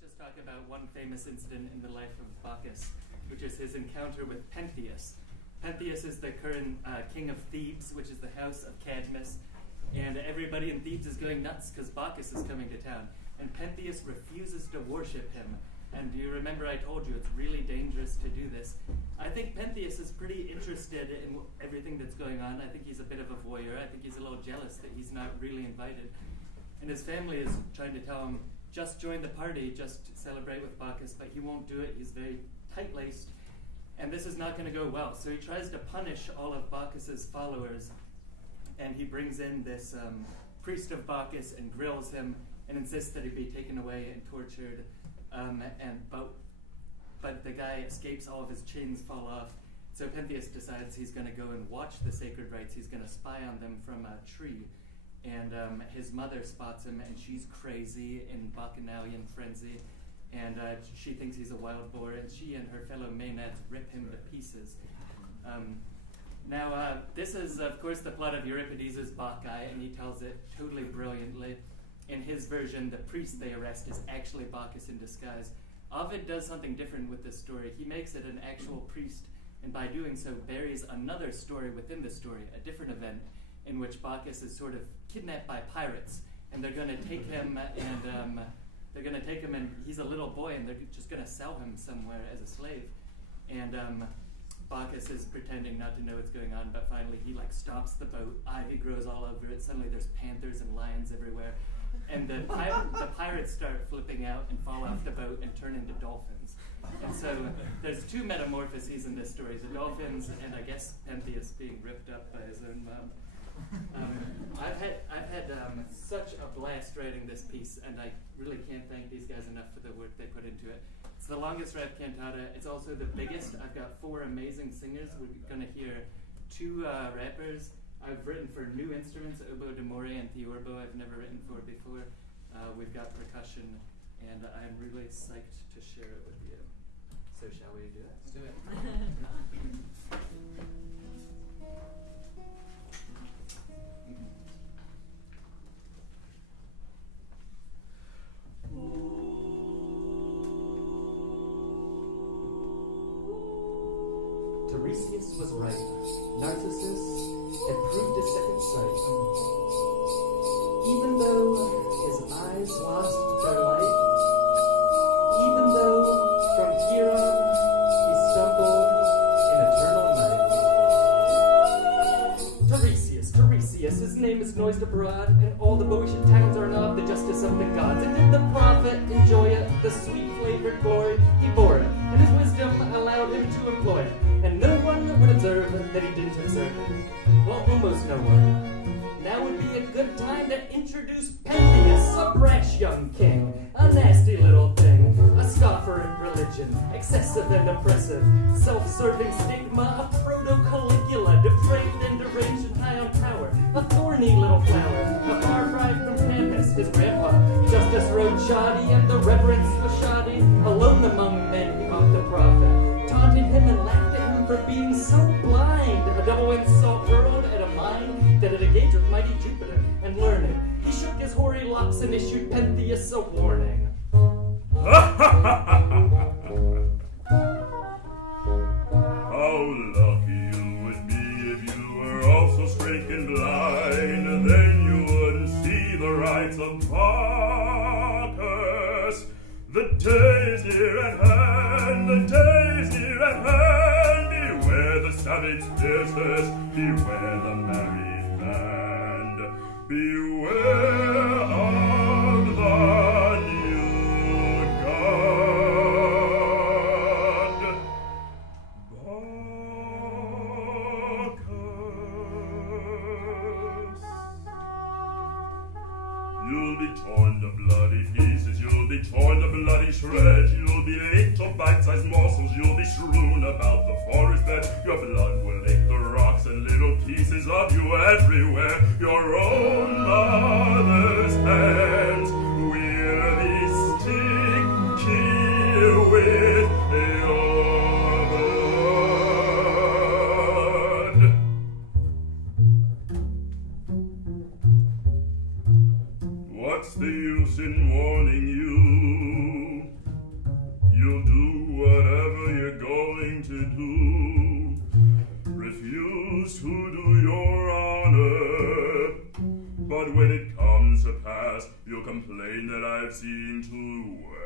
let's just talk about one famous incident in the life of Bacchus, which is his encounter with Pentheus. Pentheus is the current king of Thebes, which is the house of Cadmus, and everybody in Thebes is going nuts because Bacchus is coming to town. And Pentheus refuses to worship him. And do you remember I told you it's really dangerous to do this? I think Pentheus is pretty interested in everything that's going on. I think he's a bit of a voyeur. I think he's a little jealous that he's not really invited. And his family is trying to tell him, just join the party, just celebrate with Bacchus, but he won't do it. He's very tight-laced, and this is not going to go well. So he tries to punish all of Bacchus's followers, and he brings in this priest of Bacchus and grills him and insists that he be taken away and tortured. But the guy escapes, all of his chains fall off. So Pentheus decides he's going to go and watch the sacred rites. He's going to spy on them from a tree. And his mother spots him, and she's crazy in Bacchanalian frenzy. And she thinks he's a wild boar, and she and her fellow Maenads rip him to pieces. Now, this is, of course, the plot of Euripides' Bacchae, and he tells it totally brilliantly. In his version, the priest they arrest is actually Bacchus in disguise. Ovid does something different with this story. He makes it an actual priest, and by doing so buries another story within the story, a different event, in which Bacchus is sort of kidnapped by pirates, and they're going to take him, and he's a little boy, and they're just going to sell him somewhere as a slave. And Bacchus is pretending not to know what's going on, but finally he stops the boat. Ivy grows all over it. Suddenly there's panthers and lions everywhere, and the pirates start flipping out and fall off the boat and turn into dolphins. And so there's two metamorphoses in this story: the dolphins and I guess Pentheus being ripped up by his own mom. I've had such a blast writing this piece, and I really can't thank these guys enough for the work they put into it. It's the longest rap cantata. It's also the biggest. I've got 4 amazing singers. We're going to hear 2 rappers. I've written for new instruments, Oboe d'amore and Theorbo. I've never written for before. We've got percussion, and I'm really psyched to share it with you. So shall we do it? Let's do it. Tiresias was right. Narcissus had proved his second sight. Even though his eyes lost their light, even though from here on he stumbled in eternal night. Tiresias, his name is noised abroad, and all the Boeotian towns are now the justice of the gods. And did the prophet enjoy it, the sweet-flavored glory? He bore it, and his wisdom allowed him to employ it. And no one would observe that he didn't observe it. Well, almost no one. Now would be a good time to introduce Pentheus, a brash young king, a nasty little thing, a scoffer at religion, excessive and oppressive, self-serving stigma, a proto-Caligula, depraved and deranged and high on power, a thorny little flower, a far cry from Pampas, his grandpa. Justice rode shoddy and the reverence was shoddy. Alone among men he mocked the prophet, taunted him and laughed at him for being so blind. A double insult hurled at a mind that had engaged with mighty Jupiter and learning. He shook his hoary locks and issued Pentheus a warning. How lucky you would be if you were also straight and blind. Then you wouldn't see the rights of Bacchus. The day is near at hand, the day is near at hand. Beware the savage fierceness, beware the merry band. Beware of the new god, Bacchus. You'll be torn to bloody pieces, you'll be torn to bloody shreds, you'll be little bite-sized morsels, you'll be strewn about the forest bed. Your blood will lick the rocks and little pieces of you everywhere. Your own mother's hands will be sticky with your blood. What's the use in warning you? those who do your honor. But when it comes to pass, you'll complain that I've seen too well.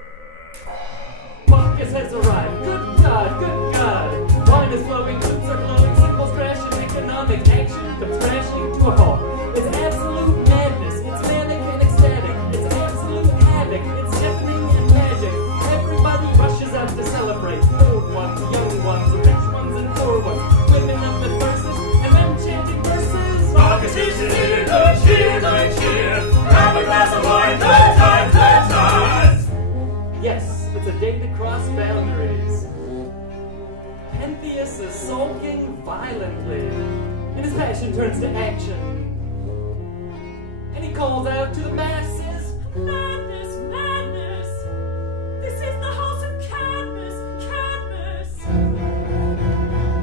Bacchus has arrived. Good God, good God. Wine is flowing, lips are glowing, symbols crashing, economic action comes crashing to a halt. It's absolute madness. It's manic and ecstatic. It's absolute havoc. It's deafening and magic. Everybody rushes out to celebrate. Old ones, young ones, rich ones, and poor ones. Women up in verses, and men chanting verses. Bacchus is here, good cheer, good cheer. Have a glass of wine, good times, good times. Yes, it's a day to cross boundaries. Pentheus is sulking violently, and his passion turns to action. And he calls out to the masses, Madness, madness! This is the house of Cadmus, Cadmus!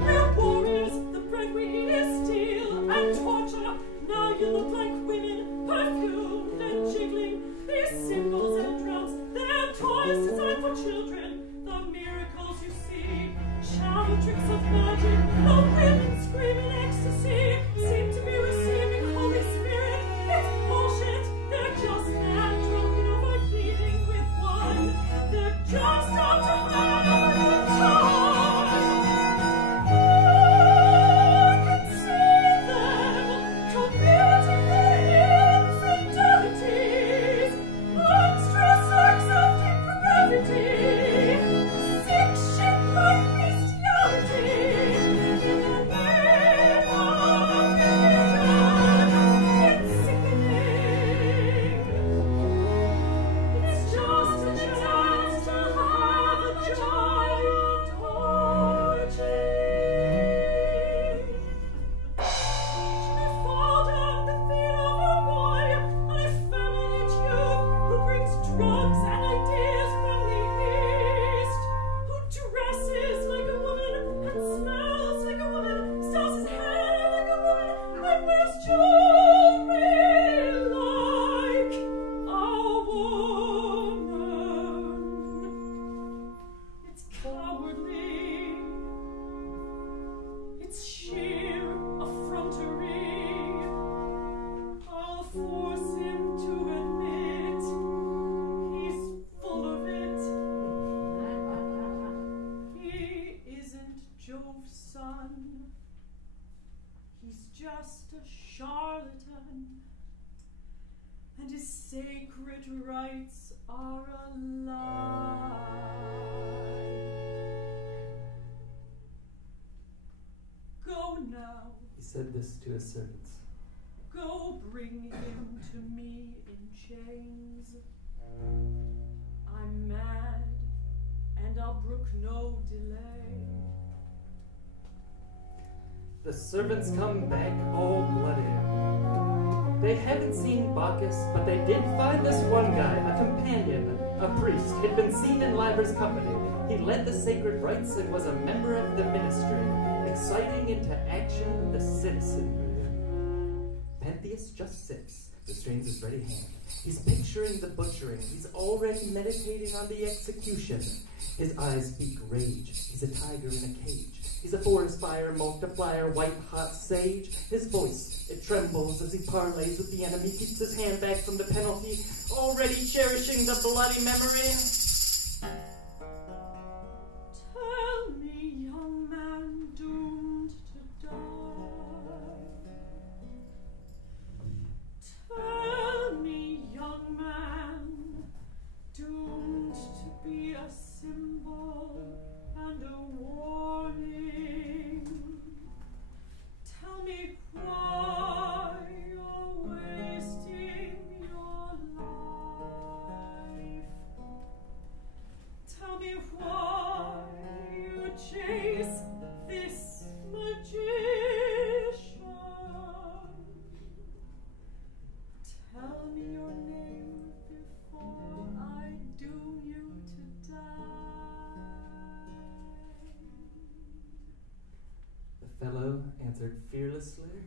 Real warriors, the bread we eat is steel and torture. Now you look like women, perfumed and jiggling. These cymbals and drums, they're toys designed for children. The miracles you see, shadow tricks of magic, the women screaming ecstasy, seem to be receiving Holy Spirit. It's bullshit. They're just mad, drunk and overheating with wine. They're just out to have a good time. I can see them committing their infidelities, monstrous acts of depravity, sick shit like bestiality. In the name of religion, it's sickening. It's just a chance to have a giant orgy. We fall down the Theorbo, an effeminate youth who brings drugs and ideas from the East, who dresses like a woman and smells like a woman, styles his hair like a woman, and wears jewelry like a woman. It's cowardly. It's sheer effrontery. I'll force him to admit he's full of it. He isn't Jove's son. He's just a charlatan. And his sacred rites are a lie. Go now. he said this to his servants. Go bring him to me in chains. I'm mad, and I'll brook no delay. The servants come back all bloody. They haven't seen Bacchus, but they did find this one guy, a companion, a priest. He'd been seen in Liber's company. He led the sacred rites and was a member of the ministry, exciting into action the citizenry. Pentheus just sits, restrains his ready hand. He's picturing the butchering. He's already meditating on the execution. His eyes speak rage. He's a tiger in a cage. He's a forest fire multiplier, white-hot sage. His voice, it trembles as he parleys with the enemy, keeps his hand back from the penalty, already cherishing the bloody memory. Tell me, young man doomed to die. Tell me, young man doomed to be a symbol and a warning. Tell me why you're wasting your life. Tell me why you chase this magician. Tell me your name before I doom you to die. The fellow answered fearlessly.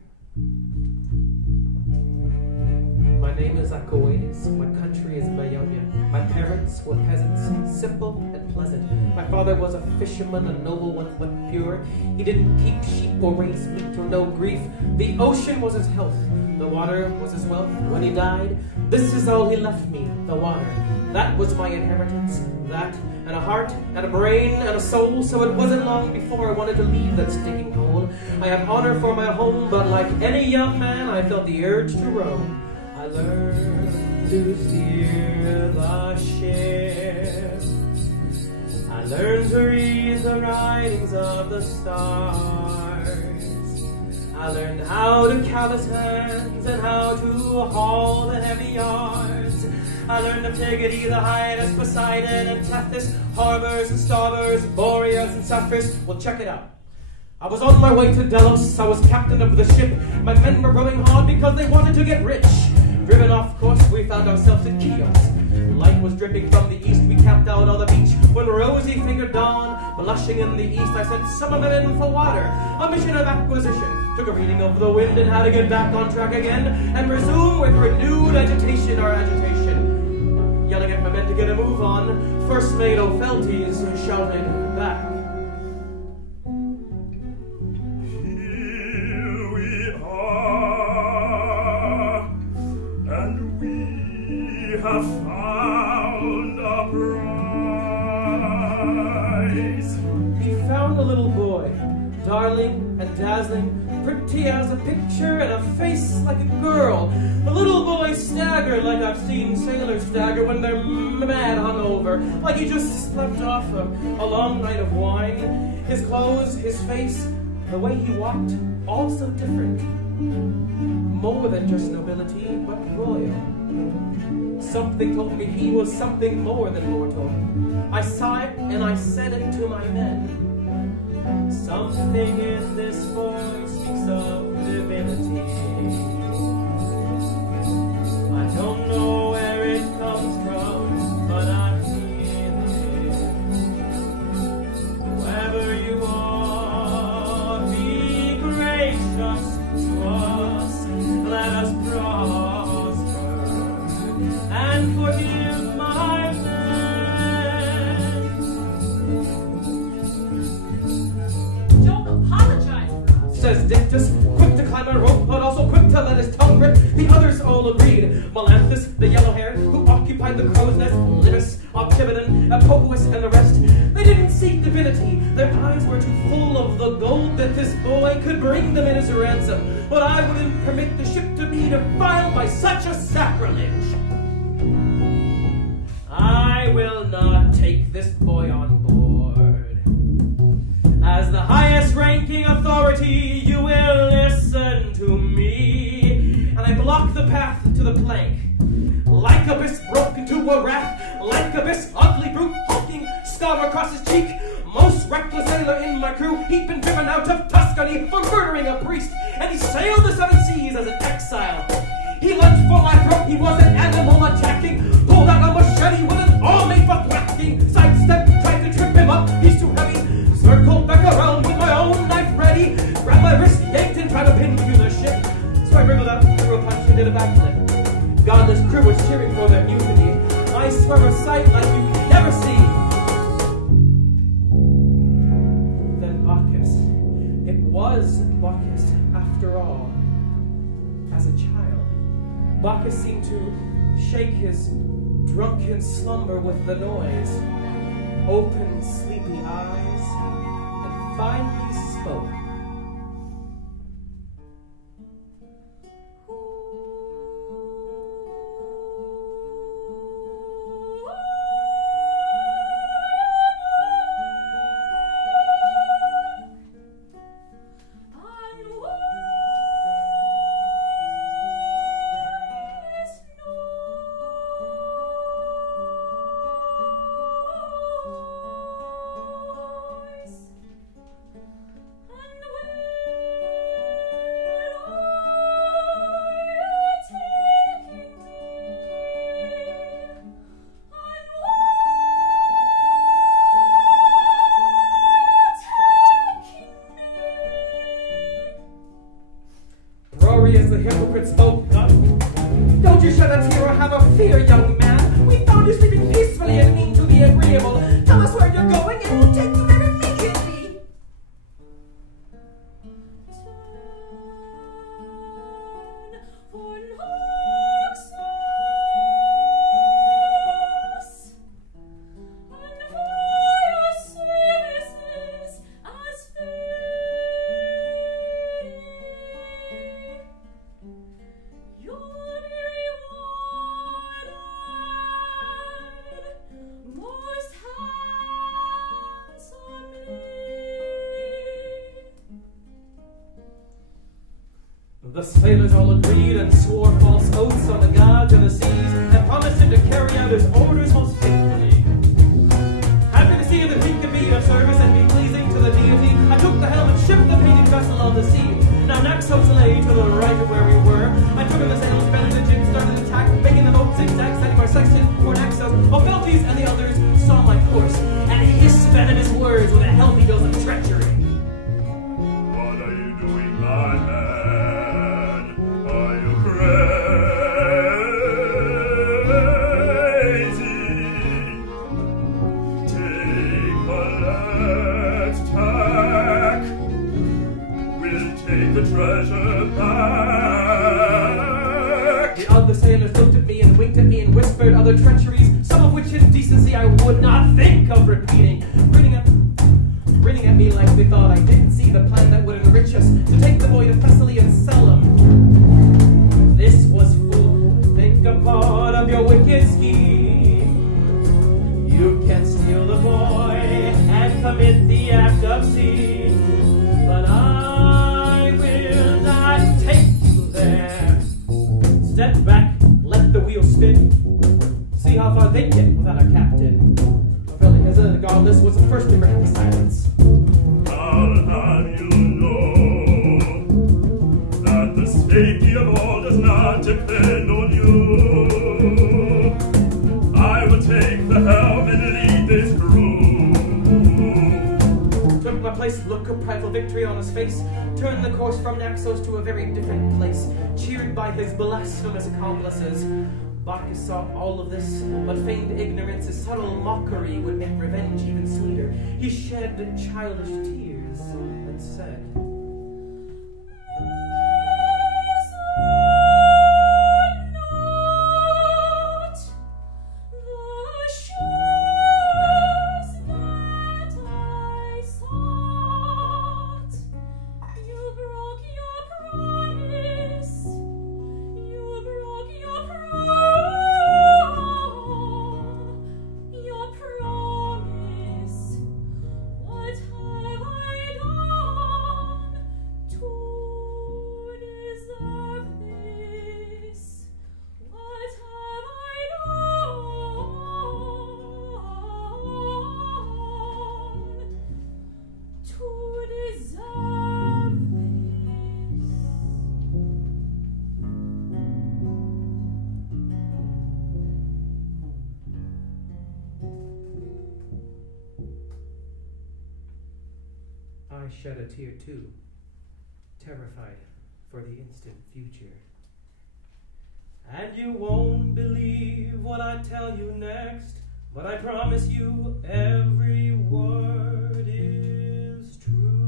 My name is Acoetes. My country is Bayonia. My parents parents were peasants, simple and pleasant. My father was a fisherman, a noble one but pure. He didn't keep sheep or raise meat or know grief. The ocean was his health, the water was his wealth. When he died, this is all he left me, the water. That was my inheritance, that, and a heart, and a brain, and a soul. So it wasn't long before I wanted to leave that stinking hole. I have honor for my home, but like any young man, I felt the urge to roam. I learned to steer the ship. I learned to read the writings of the stars. I learned how to count his hands and how to haul the heavy yards. I learned of Tigety, the Hydas, Poseidon, and Tethys, harbors and starboards, Boreas and Sapphirs. Well, check it out. I was on my way to Delos, I was captain of the ship. My men were rowing hard because they wanted to get rich. Driven off course, we found ourselves in Chios. Light was dripping from the east, we camped out on the beach. When rosy-fingered dawn, blushing in the east, I sent some of them in for water. A mission of acquisition. Took a reading of the wind and how to get back on track again, and resume with renewed agitation our agitation. Yelling at my men to get a move on, First Mate Opheltes shouted back. Here we are, and we have found a prize. He found a little boy, darling and dazzling, pretty as a picture and a face like a girl. The little boy staggered like I've seen sailors stagger when they're mad hungover, like he just slept off a long night of wine. His clothes, his face, the way he walked, all so different. More than just nobility, but royal. Something told me he was something more than mortal. I saw it and I said it to my men. Something in this voice speaks of divinity. I don't know where it comes from, but I feel it. Whoever you are, be gracious to us. Let us prosper and forgive my says Dictus, quick to climb a rope, but also quick to let his tongue rip. The others all agreed. Melanthus, the yellow-haired, who occupied the crow's nest, Linus, Octibidon, Apopous, and the rest. They didn't seek divinity. Their eyes were too full of the gold that this boy could bring them in as a ransom. But I wouldn't permit the ship to be defiled by such a sacrilege. I will not take this boy on board. As the highest ranking authority, you will listen to me. And I block the path to the plank. Lycabas broke into a wrath. Lycabas, ugly brute, hulking, scar across his cheek. Most reckless sailor in my crew, he'd been driven out of Tuscany for murdering a priest. And he sailed the seven seas as an exile. He lunged for my throat, he was an animal attacking. Pulled out a machete with an arm made for whacking. Sidestepped, tried to trip him up, he's too heavy. Circled back around with my own knife ready. Grabbed my wrist, yanked and tried to pin me to the ship. So I wriggled out, threw a punch and did a backflip. Godless crew was cheering for their mutiny. I swear a sight like you can never see. Then Bacchus. It was Bacchus after all. As a child, Bacchus seemed to shake his drunken slumber with the noise. Opened sleepy eyes, and finally spoke. And The sailors all agreed and swore false oaths on the gods of the seas and promised him to carry out his orders most faithfully. Happy to see that he could be of service and be pleasing to the deity, I took the helm and shipped the painted vessel on the sea. Now Naxos lay to the right of where we were. I took in the sails, bellied the jib, started an attack, making the boat zigzag, setting our sextant for Naxos. Opheltes and the others saw my course and hissed venomous words with a healthy dose of treachery. What are you doing, my man? Are you crazy? Take a left tack. We'll take the treasure back. The other sailors looked at me and winked at me and whispered other treacheries, some of which in decency I would not think of repeating. Grinning at me like they thought I didn't see the plan that would enrich us, to take the boy to Thessaly and sell him. This was fool. Think a part of your wicked scheme. You can steal the boy and commit the act of sin, but I will not take you there. Step back, let the wheel spin. See how far they get without a captain. Helgeson the Godless was the first to break the silence. I'll have you know that the safety of all does not depend on you. I will take the helm and lead this crew. Took my place, look of prideful victory on his face, turned the course from Naxos to a very different place, cheered by his blasphemous accomplices. Bacchus saw all of this, but feigned ignorance, his subtle mockery would make revenge even sweeter. He shed childish tears and said, I shed a tear too, terrified for the instant future. And you won't believe what I tell you next, but I promise you every word is true.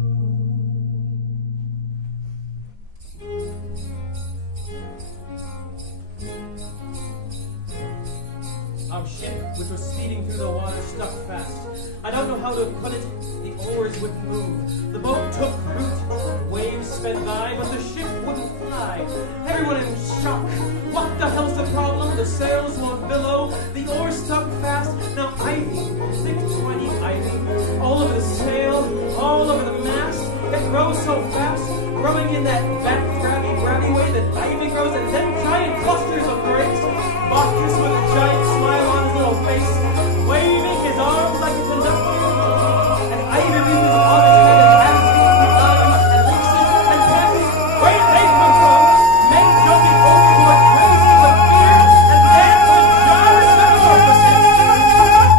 Our ship, which was speeding through the water, stuck fast. I don't know how to put it, the oars wouldn't move. The boat took root, waves sped by, but the ship wouldn't fly. Everyone in shock. What the hell's the problem? The sails won't billow, the oars stuck fast. Now ivy, thick 20 ivy, all over the sail, all over the mast. It grows so fast, growing in that back grabby way that ivy grows, and then giant clusters of grapes. Bacchus with a giant smile on his little face, waving his arms like a conductor, and ivy reaches on his head and half beats the limes and lynxes and panthers. Where did they come from? Men jumping overboard, crazy with fear, and then with gyres metamorphosis.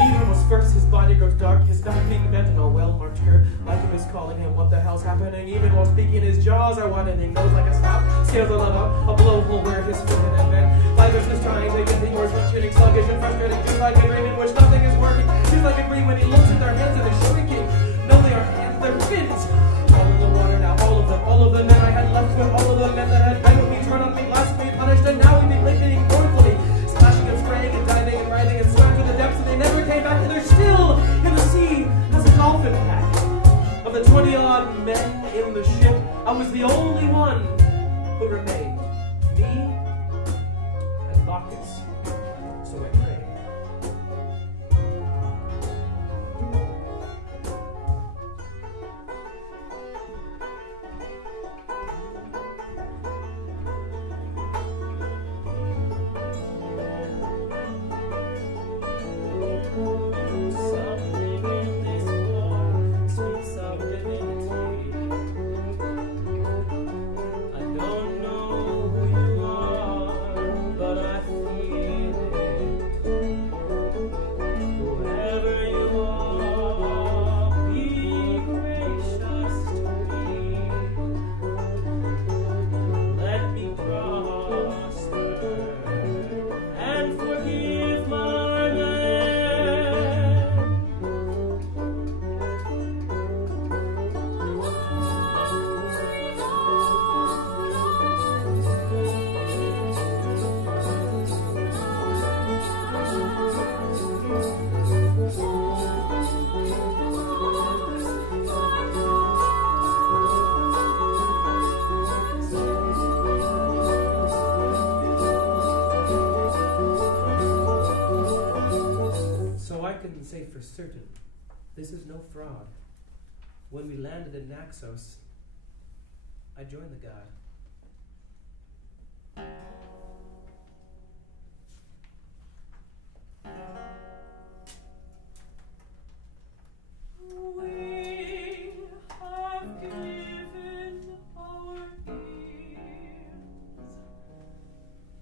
Meeting was first, his body grows dark, his back being bent in a well-marked curve. Like him is calling him, what the hell's happening? Even while speaking, his jaws are wide and he knows like a stop. Sails a lever, a blowhole where his foot had been. Fibers is trying to get the oars functioning, sluggish and frustrated, just like a dream in which nothing is working. She's like a dream when he looks at their hands and they're shrieking. No, they are hands, they're fins. All in the water now, all of the men I had left with, all of the men that had been with me, turned on me, blasphemy, punished, and now we be blinking mournfully, splashing and spraying and diving and writhing and swam to the depths, and they never came back, and they're still in the sea as a dolphin pack. Of the 20-odd men in the ship, I was the only one who remained. Me and Bacchus. So I prayed. can say for certain, this is no fraud. When we landed in Naxos, I joined the god. We have given our ears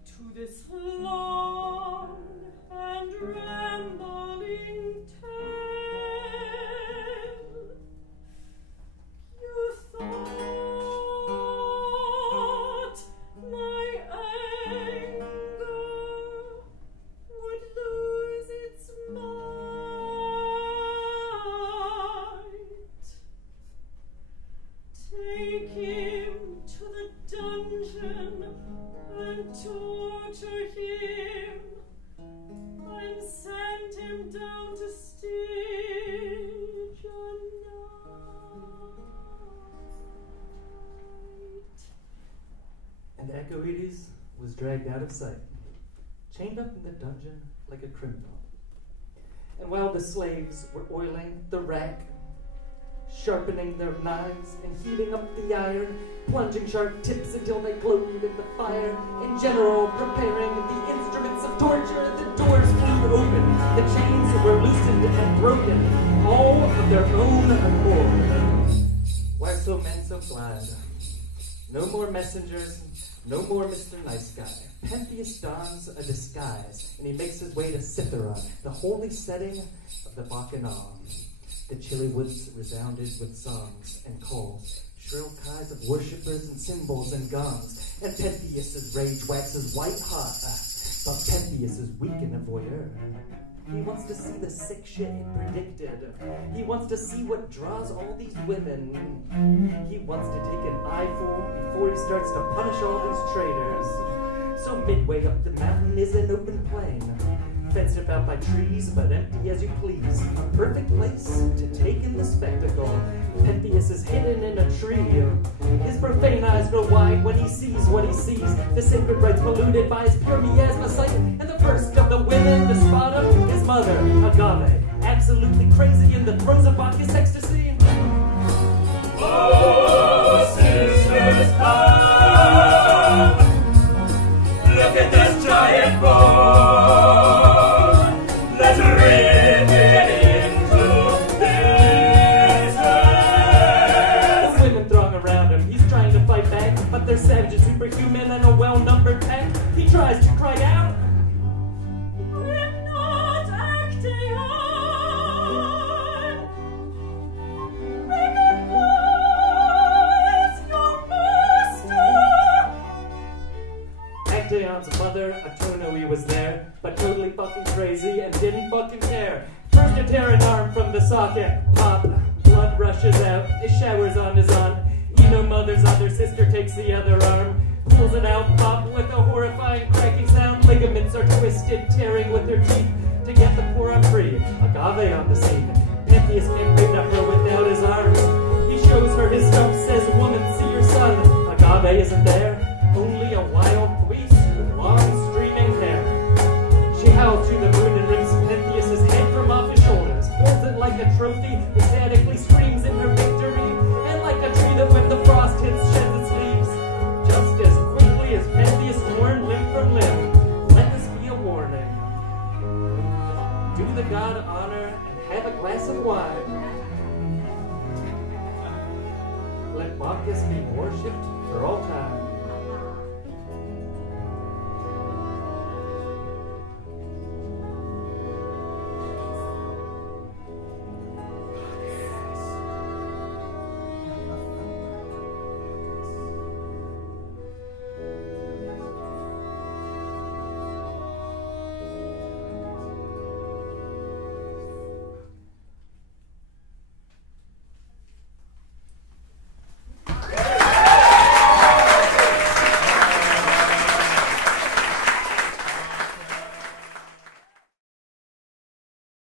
to this long and rambling tale. You thought my anger would lose its might. Take him to the dungeon and torture him, and send him down to stage a night. And Echoides was dragged out of sight, chained up in the dungeon like a criminal. And while the slaves were oiling the rack, sharpening their knives and heating up the iron, plunging sharp tips until they glowed in the fire, in general preparing the instruments of torture, the doors flew open, the chains were loosened and broken, all of their own accord. Why so men so blind? No more messengers, no more Mr. Nice Guy. Pentheus dons a disguise, and he makes his way to Cythera, the holy setting of the Bacchanal. The chilly woods resounded with songs and calls, shrill cries of worshippers and cymbals and gongs, and Pentheus's rage waxes white hot, but Pentheus is weak and a voyeur. He wants to see the sick shit it predicted. He wants to see what draws all these women. He wants to take an eyeful before he starts to punish all these traitors. So midway up the mountain is an open plain, fenced about by trees, but empty as you please. A perfect place to take in the spectacle. Pentheus is hidden in a tree. His profane eyes grow wide when he sees what he sees. The sacred rites polluted by his pure miasma sight. And the first of the women to spot him, his mother, Agave, absolutely crazy in the throes of Bacchus ecstasy. Oh, sisters, come! Look at this giant bone! Let's rip it into pieces! The women throng around him. He's trying to fight back, but they're savage and superhuman and a well-numbered pack. He tries to cry out, I'm not acting on. Recognize your master. Actaeon's mother, Atonoe, was there, but totally fucking crazy and didn't fucking care. First to tear an arm from the socket, pop, blood rushes out, it showers on his aunt. Mother's other sister takes the other arm, pulls it out, pop, with a horrifying cracking sound. Ligaments are twisted, tearing with their teeth to get the poor arm free. Agave on the scene. Pentheus can't wait at her without his arms. He shows her his stump, says, woman, see your son. Agave isn't there, only a wild beast with long streaming hair. She howls through the moon and rips Pentheus' head from off his shoulders, holds it like a trophy, ecstatically screams in her victory, and like a tree that when the frost hits sheds its leaves, just as quickly as Pentheus torn limb from limb. Let this be a warning. Do the god honor and have a glass of wine. Let Bacchus be worshipped for all time.